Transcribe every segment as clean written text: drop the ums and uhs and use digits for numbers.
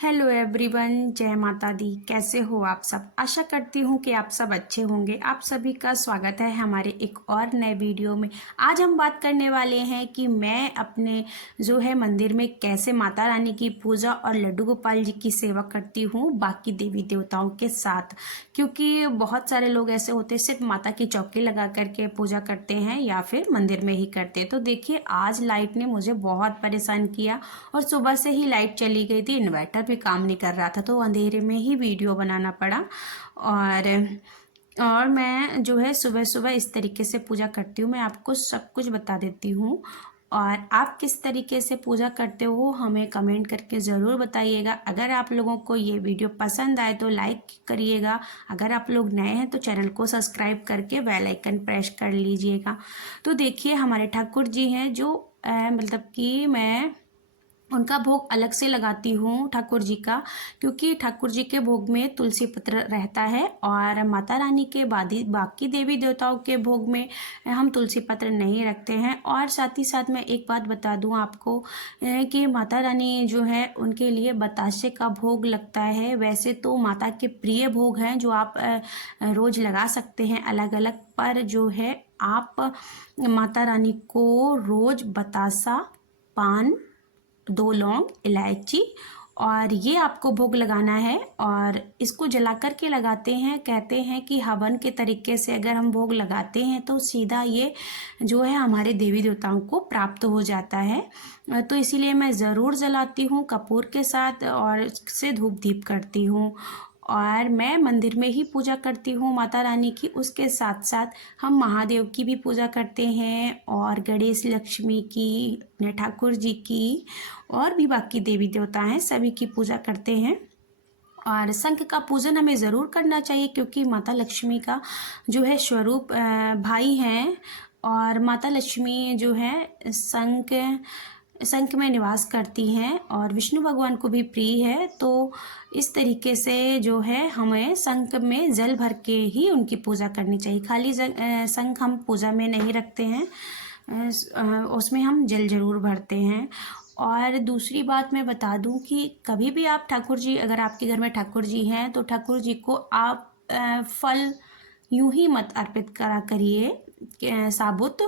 Hello everyone, जय माता दी। कैसे हो आप सब? आशा करती हूँ कि आप सब अच्छे होंगे। आप सभी का स्वागत है हमारे एक और नए वीडियो में। आज हम बात करने वाले हैं कि मैं अपने जो है मंदिर में कैसे माता रानी की पूजा और लड्डू गोपाल जी की सेवा करती हूँ बाकी देवी देवताओं के साथ। क्योंकि बहुत सारे लोग ऐसे होते हैं सिर्फ माता की चौकी लगा करके पूजा करते हैं या फिर मंदिर में ही करते हैं। तो देखिए, आज लाइट ने मुझे बहुत परेशान किया और सुबह से ही लाइट चली गई थी, इन्वर्टर भी काम नहीं कर रहा था, तो अंधेरे में ही वीडियो बनाना पड़ा। और मैं जो है सुबह सुबह इस तरीके से पूजा करती हूँ। मैं आपको सब कुछ बता देती हूँ। और आप किस तरीके से पूजा करते हो हमें कमेंट करके ज़रूर बताइएगा। अगर आप लोगों को ये वीडियो पसंद आए तो लाइक करिएगा। अगर आप लोग नए हैं तो चैनल को सब्सक्राइब करके बेल आइकन प्रेस कर लीजिएगा। तो देखिए, हमारे ठाकुर जी हैं जो मतलब कि मैं उनका भोग अलग से लगाती हूँ ठाकुर जी का, क्योंकि ठाकुर जी के भोग में तुलसी पत्र रहता है और माता रानी के बाकी देवी देवताओं के भोग में हम तुलसी पत्र नहीं रखते हैं। और साथ ही साथ मैं एक बात बता दूँ आपको कि माता रानी जो है उनके लिए बताशे का भोग लगता है। वैसे तो माता के प्रिय भोग हैं जो आप रोज़ लगा सकते हैं अलग अलग, पर जो है आप माता रानी को रोज़ बतासा, पान, 2 लौंग, इलायची और ये आपको भोग लगाना है। और इसको जला कर के लगाते हैं। कहते हैं कि हवन के तरीके से अगर हम भोग लगाते हैं तो सीधा ये जो है हमारे देवी देवताओं को प्राप्त हो जाता है। तो इसीलिए मैं ज़रूर जलाती हूँ कपूर के साथ और इससे धूप दीप करती हूँ। और मैं मंदिर में ही पूजा करती हूँ माता रानी की। उसके साथ साथ हम महादेव की भी पूजा करते हैं और गणेश, लक्ष्मी की, अपने ठाकुर जी की और भी बाकी देवी देवता हैं सभी की पूजा करते हैं। और शंख का पूजन हमें ज़रूर करना चाहिए, क्योंकि माता लक्ष्मी का जो है स्वरूप भाई हैं। और माता लक्ष्मी जो है शंख में निवास करती हैं और विष्णु भगवान को भी प्रिय है। तो इस तरीके से जो है हमें शंख में जल भर के ही उनकी पूजा करनी चाहिए। खाली शंख हम पूजा में नहीं रखते हैं, उसमें हम जल जरूर भरते हैं। और दूसरी बात मैं बता दूं कि कभी भी आप ठाकुर जी, अगर आपके घर में ठाकुर जी हैं तो ठाकुर जी को आप फल यूं ही मत अर्पित करा करिए साबुत।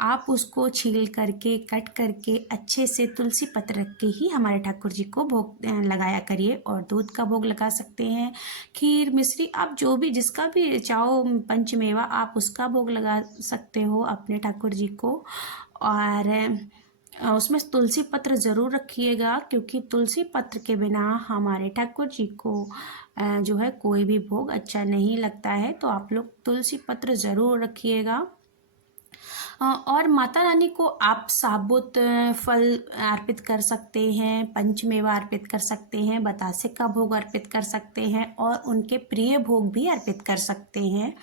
आप उसको छील करके, कट करके अच्छे से तुलसी पत्र रख के ही हमारे ठाकुर जी को भोग लगाया करिए। और दूध का भोग लगा सकते हैं, खीर, मिश्री, आप जो भी जिसका भी चाहो पंचमेवा आप उसका भोग लगा सकते हो अपने ठाकुर जी को। और उसमें तुलसी पत्र ज़रूर रखिएगा, क्योंकि तुलसी पत्र के बिना हमारे ठाकुर जी को जो है कोई भी भोग अच्छा नहीं लगता है। तो आप लोग तुलसी पत्र ज़रूर रखिएगा। और माता रानी को आप साबुत फल अर्पित कर सकते हैं, पंचमेवा अर्पित कर सकते हैं, बतासे का भोग अर्पित कर सकते हैं और उनके प्रिय भोग भी अर्पित कर सकते हैं।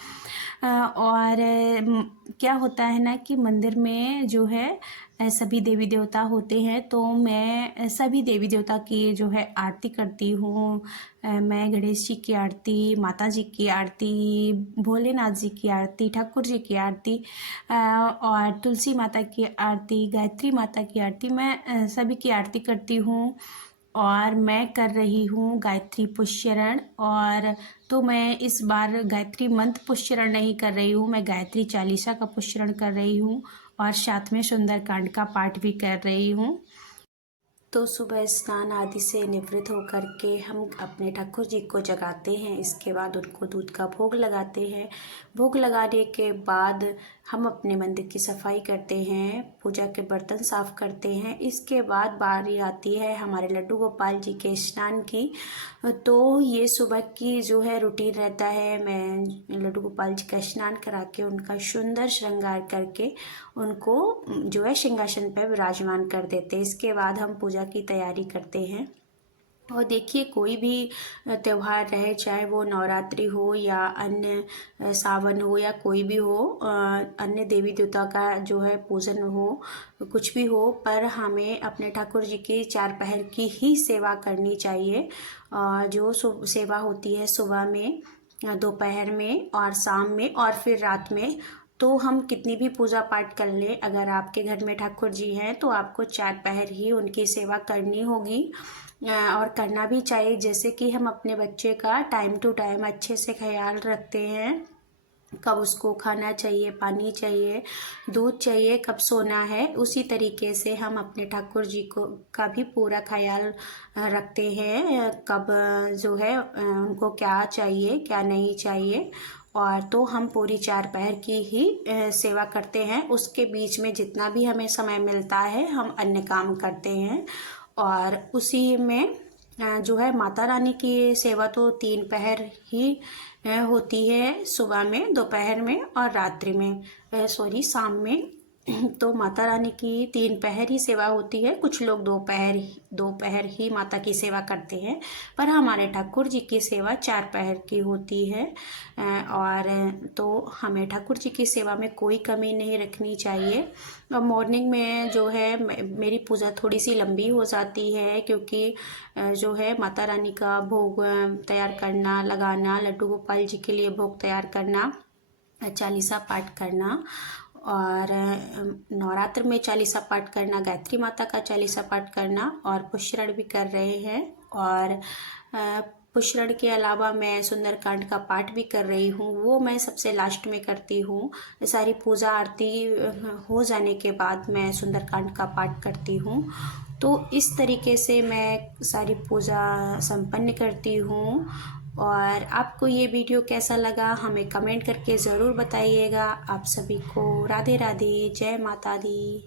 और क्या होता है ना कि मंदिर में जो है सभी देवी देवता होते हैं, तो मैं सभी देवी देवता की जो है आरती करती हूँ। मैं गणेश जी की आरती, माता जी की आरती, भोलेनाथ जी की आरती, ठाकुर जी की आरती और तुलसी माता की आरती, गायत्री माता की आरती, मैं सभी की आरती करती हूँ। और मैं कर रही हूँ गायत्री पुष्यरण। और तो मैं इस बार गायत्री मंत्र पुष्यरण नहीं कर रही हूँ, मैं गायत्री चालीसा का पुष्यरण कर रही हूँ और साथ में सुंदरकांड का पाठ भी कर रही हूँ। तो सुबह स्नान आदि से निवृत्त होकर के हम अपने ठाकुर जी को जगाते हैं। इसके बाद उनको दूध का भोग लगाते हैं। भोग लगाने के बाद हम अपने मंदिर की सफाई करते हैं, पूजा के बर्तन साफ करते हैं। इसके बाद बारी आती है हमारे लड्डू गोपाल जी के स्नान की। तो ये सुबह की जो है रूटीन रहता है। मैं लड्डू गोपाल जी का स्नान करा के उनका सुंदर श्रृंगार करके उनको जो है सिंहासन पर विराजमान कर देते हैं। इसके बाद हम पूजा की तैयारी करते हैं। और देखिए, कोई भी त्यौहार रहे, चाहे वो नवरात्रि हो या अन्य सावन हो या कोई भी हो, अन्य देवी देवता का जो है पूजन हो, कुछ भी हो, पर हमें अपने ठाकुर जी की 4 पहर की ही सेवा करनी चाहिए। जो सेवा होती है सुबह में, दोपहर में और शाम में और फिर रात में। तो हम कितनी भी पूजा पाठ कर लें, अगर आपके घर में ठाकुर जी हैं तो आपको 4 पहर ही उनकी सेवा करनी होगी। और करना भी चाहिए। जैसे कि हम अपने बच्चे का टाइम टू टाइम अच्छे से ख्याल रखते हैं, कब उसको खाना चाहिए, पानी चाहिए, दूध चाहिए, कब सोना है, उसी तरीके से हम अपने ठाकुर जी को का भी पूरा ख्याल रखते हैं। कब जो है उनको क्या चाहिए क्या नहीं चाहिए। और तो हम पूरी 4 पहर की ही सेवा करते हैं। उसके बीच में जितना भी हमें समय मिलता है हम अन्य काम करते हैं। और उसी में जो है माता रानी की सेवा तो 3 पहर ही होती है, सुबह में, दोपहर में और रात्रि में, शाम में। तो माता रानी की 3 पहर ही सेवा होती है। कुछ लोग दोपहर ही माता की सेवा करते हैं, पर हमारे ठाकुर जी की सेवा 4 पहर की होती है। और तो हमें ठाकुर जी की सेवा में कोई कमी नहीं रखनी चाहिए। और मॉर्निंग में जो है मेरी पूजा थोड़ी सी लंबी हो जाती है, क्योंकि जो है माता रानी का भोग तैयार करना, लगाना, लड्डू गोपाल जी के लिए भोग तैयार करना, चालीसा पाठ करना, और नवरात्र में चालीसा पाठ करना, गायत्री माता का चालीसा पाठ करना, और पुष्करण भी कर रहे हैं। और पुष्करण के अलावा मैं सुंदरकांड का पाठ भी कर रही हूँ, वो मैं सबसे लास्ट में करती हूँ। सारी पूजा आरती हो जाने के बाद मैं सुंदरकांड का पाठ करती हूँ। तो इस तरीके से मैं सारी पूजा संपन्न करती हूँ। और आपको ये वीडियो कैसा लगा हमें कमेंट करके ज़रूर बताइएगा। आप सभी को राधे राधे, जय माता दी।